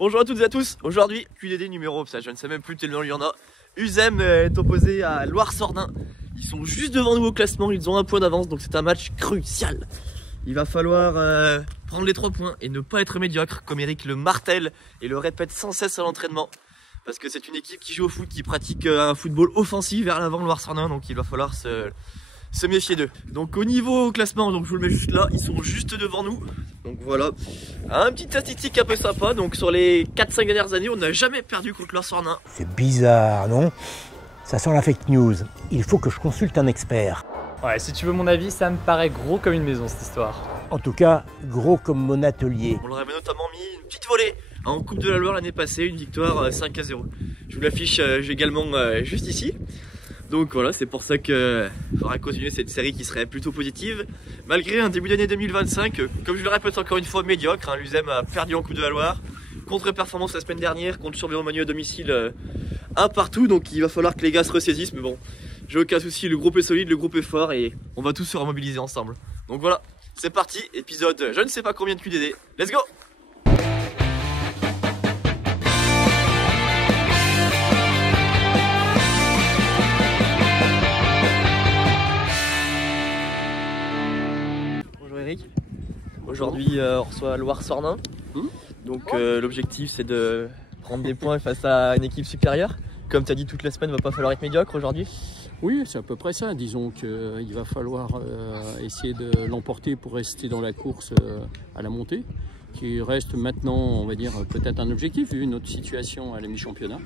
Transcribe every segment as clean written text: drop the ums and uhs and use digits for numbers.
Bonjour à toutes et à tous, aujourd'hui QDD numéro, ça je ne sais même plus tellement il y en a. Uzem est opposé à Loire-Sordin. Ils sont juste devant nous au classement, ils ont un point d'avance, donc c'est un match crucial. Il va falloir prendre les 3 points et ne pas être médiocre, comme Eric le martèle et le répète sans cesse à l'entraînement. Parce que c'est une équipe qui joue au foot, qui pratique un football offensif vers l'avant Loire-Sordin, donc il va falloir se méfier d'eux. Donc au niveau classement, donc je vous le mets juste là, ils sont juste devant nous. Donc voilà, un petit statistique un peu sympa. Donc sur les 4-5 dernières années, on n'a jamais perdu contre Loire-Sordin. C'est bizarre, non? Ça sent la fake news. Il faut que je consulte un expert. Ouais, si tu veux mon avis, ça me paraît gros comme une maison cette histoire. En tout cas, gros comme mon atelier. On leur avait notamment mis une petite volée en Coupe de la Loire l'année passée, une victoire 5-0. Je vous l'affiche également juste ici. Donc voilà, c'est pour ça qu'il faudra continuer cette série qui serait plutôt positive. Malgré un début d'année 2025, comme je le répète encore une fois, médiocre. L'Uzem a perdu en Coupe de la Loire. Contre-performance la semaine dernière, contre Survillon-Magny à domicile, un partout. Donc il va falloir que les gars se ressaisissent. Mais bon, j'ai aucun souci, le groupe est solide, le groupe est fort et on va tous se remobiliser ensemble. Donc voilà, c'est parti, épisode je ne sais pas combien de QDD. Let's go! Aujourd'hui, on reçoit Loire-Sordin. Donc l'objectif c'est de prendre des points face à une équipe supérieure. Comme tu as dit toute la semaine, il ne va pas falloir être médiocre aujourd'hui. Oui, c'est à peu près ça. Disons qu'il va falloir essayer de l'emporter pour rester dans la course à la montée, qui reste maintenant, on va dire, peut-être un objectif vu notre situation à la mi-championnat.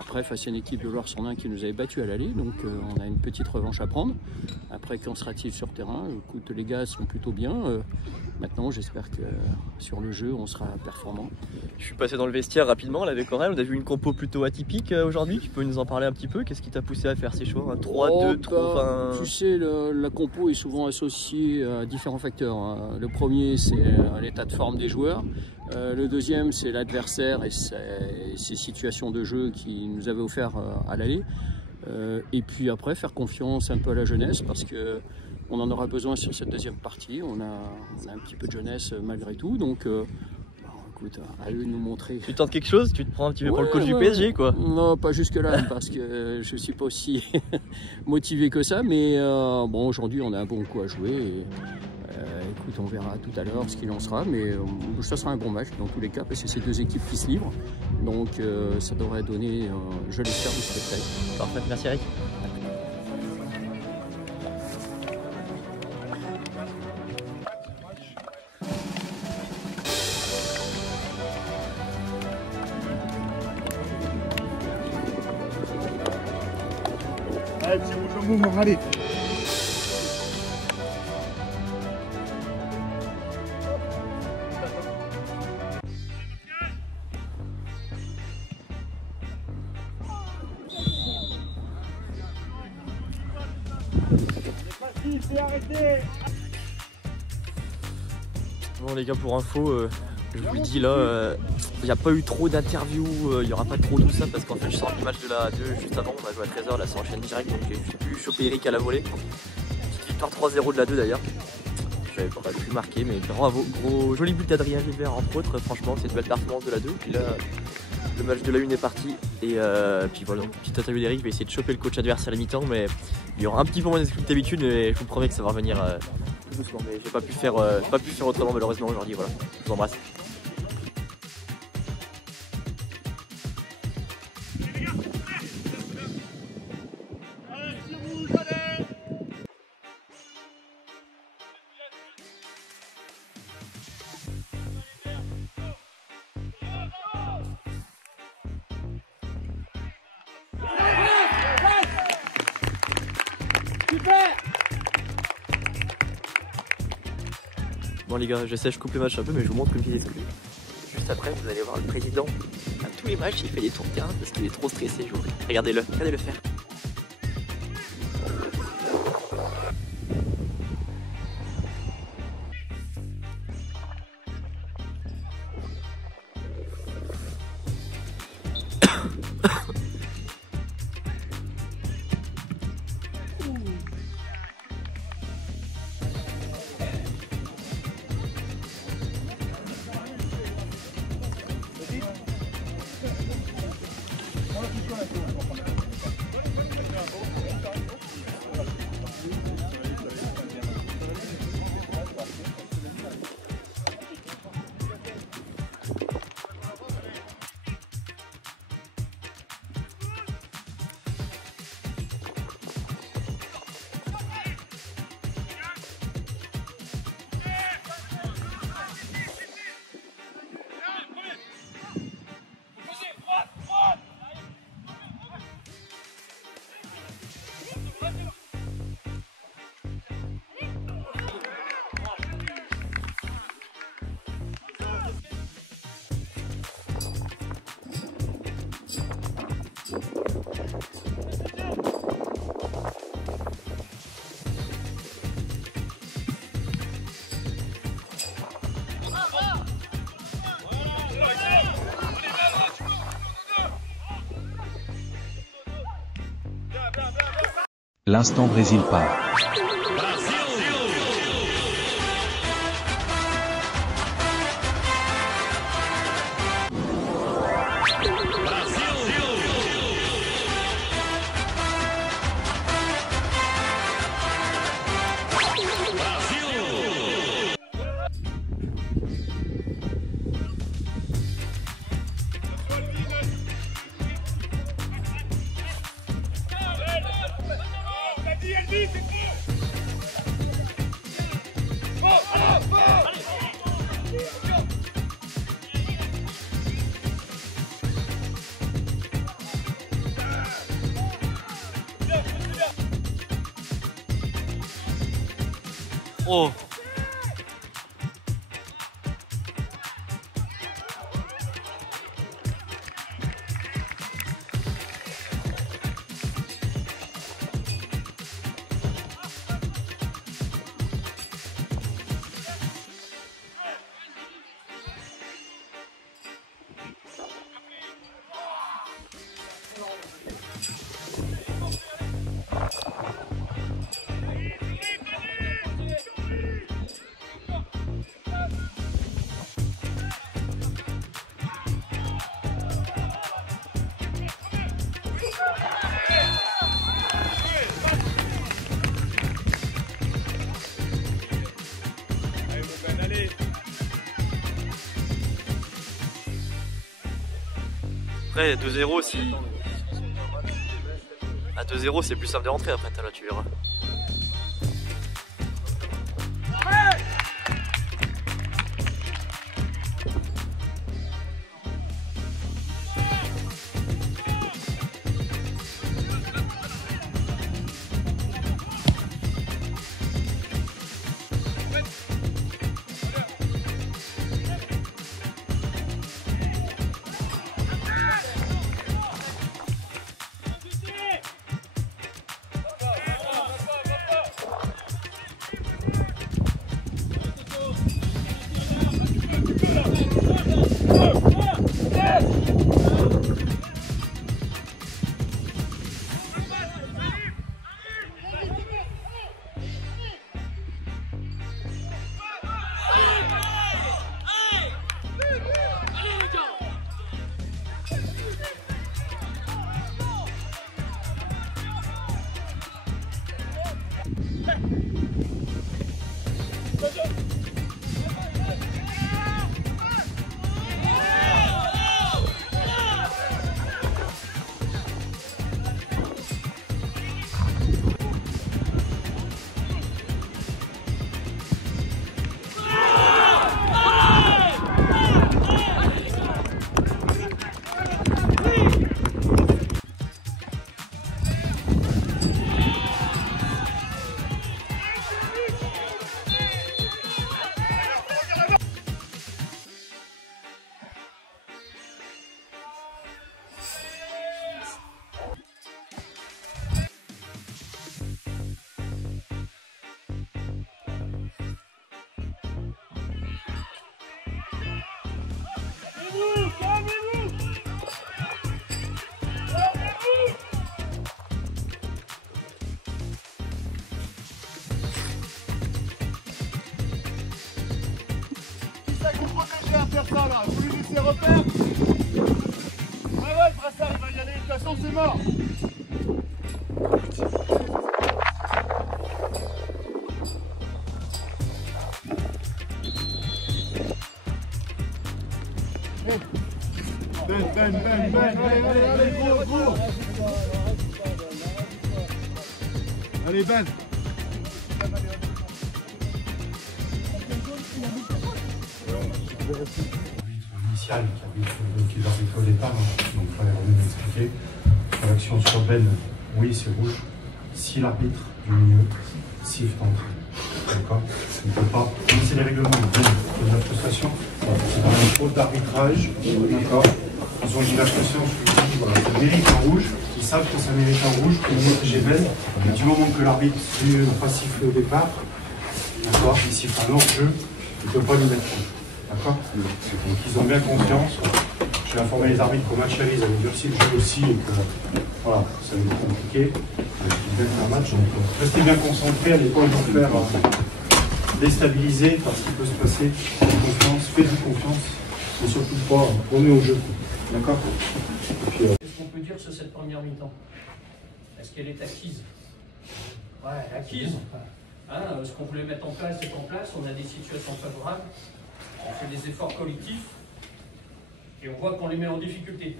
Après, face à une équipe de Loire-Sordin qui nous avait battu à l'aller, donc on a une petite revanche à prendre. Après, qu'en sera-t-il sur terrain? Écoute, les gars sont plutôt bien. Maintenant, j'espère que sur le jeu, on sera performant. Je suis passé dans le vestiaire rapidement avec Aurel. On a vu une compo plutôt atypique aujourd'hui. Tu peux nous en parler un petit peu? Qu'est-ce qui t'a poussé à faire ces choix? 3-2, 3... Tu sais, la compo est souvent associée à différents facteurs. Le premier, c'est l'état de forme des joueurs. Le deuxième, c'est l'adversaire et ses situations de jeu qui nous avaient offert à l'aller. Et puis après, faire confiance un peu à la jeunesse parce que on en aura besoin sur cette deuxième partie. On a un petit peu de jeunesse malgré tout. Donc, écoute, à eux de nous montrer. Tu tentes quelque chose? Tu te prends un petit peu pour le coach du PSG, quoi? Non, pas jusque-là, parce que je ne suis pas aussi motivé que ça. Mais bon, aujourd'hui, on a un bon coup à jouer. Et, écoute, on verra tout à l'heure ce qu'il en sera, mais ça sera un bon match dans tous les cas, parce que c'est 2 équipes qui se livrent. Donc ça devrait donner, je l'espère, du spectacle. Parfait, merci Eric. Allez, petit bout de mouvement, allez. Bon les gars, pour info, je vous le dis là, il n'y a pas eu trop d'interviews, il n'y aura pas trop tout ça parce qu'en fait je sors du match de la 2 juste avant, on a joué à 13h, là ça enchaîne direct, donc j'ai pu choper Eric à la volée. Petite victoire 3-0 de la 2 d'ailleurs. J'avais pas pu marquer, mais bravo, gros joli but d'Adrien Gilbert entre autres, franchement c'est une belle performance de la 2. Puis là le match de la 1 est parti et puis voilà, petite interview d'Eric, je vais essayer de choper le coach adverse à la mi-temps, mais il y aura un petit peu moins d'exclus que d'habitude, mais je vous promets que ça va revenir doucement, mais j'ai pas pu faire autrement malheureusement aujourd'hui, voilà, je vous embrasse. Bon les gars, j'essaie, je coupe le match un peu, mais je vous montre une petite exclue. Juste après, vous allez voir le président. À tous les matchs, il fait des tours de terrain parce qu'il est trop stressé. Regardez-le faire. L'instant Brésil part. Oh. Après 2-0 si... À 2-0 c'est plus simple de rentrer après, là tu verras. À faire ça là, vous lui laissez repère. Ah ouais, le brassard il va y aller, c'est mort. Ben, allez, cours. Allez, Ben. Initial qui est arbitré au départ, donc il fallait revenir m'expliquer. L'action sur Ben, oui c'est rouge. Si l'arbitre du milieu siffle d'entrée, d'accord, il ne peut pas. C'est les règlements de la frustration. C'est dans une faute d'arbitrage, d'accord. Ils ont dit la frustration, voilà, ça mérite un rouge. Ils savent que ça mérite un rouge pour protéger Ben. Mais du moment que l'arbitre du milieu n'a pas sifflé au départ, d'accord, il siffle un hors-jeu, il ne peut pas lui mettre rouge. D'accord. Donc ils ont bien confiance. J'ai informé les arbitres qu'au match aller, ils avaient durci le jeu aussi et que voilà, ça allait être compliqué. Ils devaient faire un match, donc restez bien concentrés, allez pas vous faire déstabiliser parce qu'il peut se passer. Confiance, faites-vous confiance, mais surtout pas tourner au jeu. D'accord. Qu'est-ce qu'on peut dire sur cette première mi-temps? Est-ce qu'elle est acquise? Ouais, acquise. Hein, ce qu'on voulait mettre en place est en place, on a des situations favorables. On fait des efforts collectifs et on voit qu'on les met en difficulté.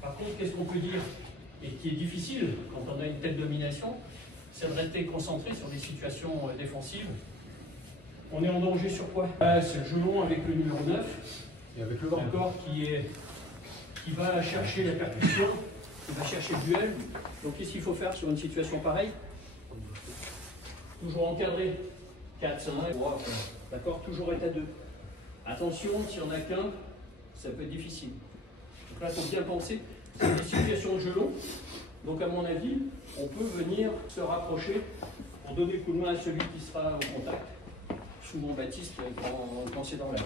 Par contre, qu'est-ce qu'on peut dire et qui est difficile quand on a une telle domination, c'est de rester concentré sur des situations défensives. On est en danger sur quoi? C'est le jeu long avec le numéro 9, Et avec le vent. d'accord, qui va chercher la percussion, qui va chercher le duel. Donc qu'est-ce qu'il faut faire sur une situation pareille? Toujours encadré. 4, 5, 3, d'accord, toujours état 2. Attention, s'il n'y en a qu'un, ça peut être difficile. Donc là, il faut bien penser, c'est des situations de jeu long. Donc à mon avis, on peut venir se rapprocher pour donner le coup de main à celui qui sera au contact. Souvent Baptiste quand c'est dans l'air.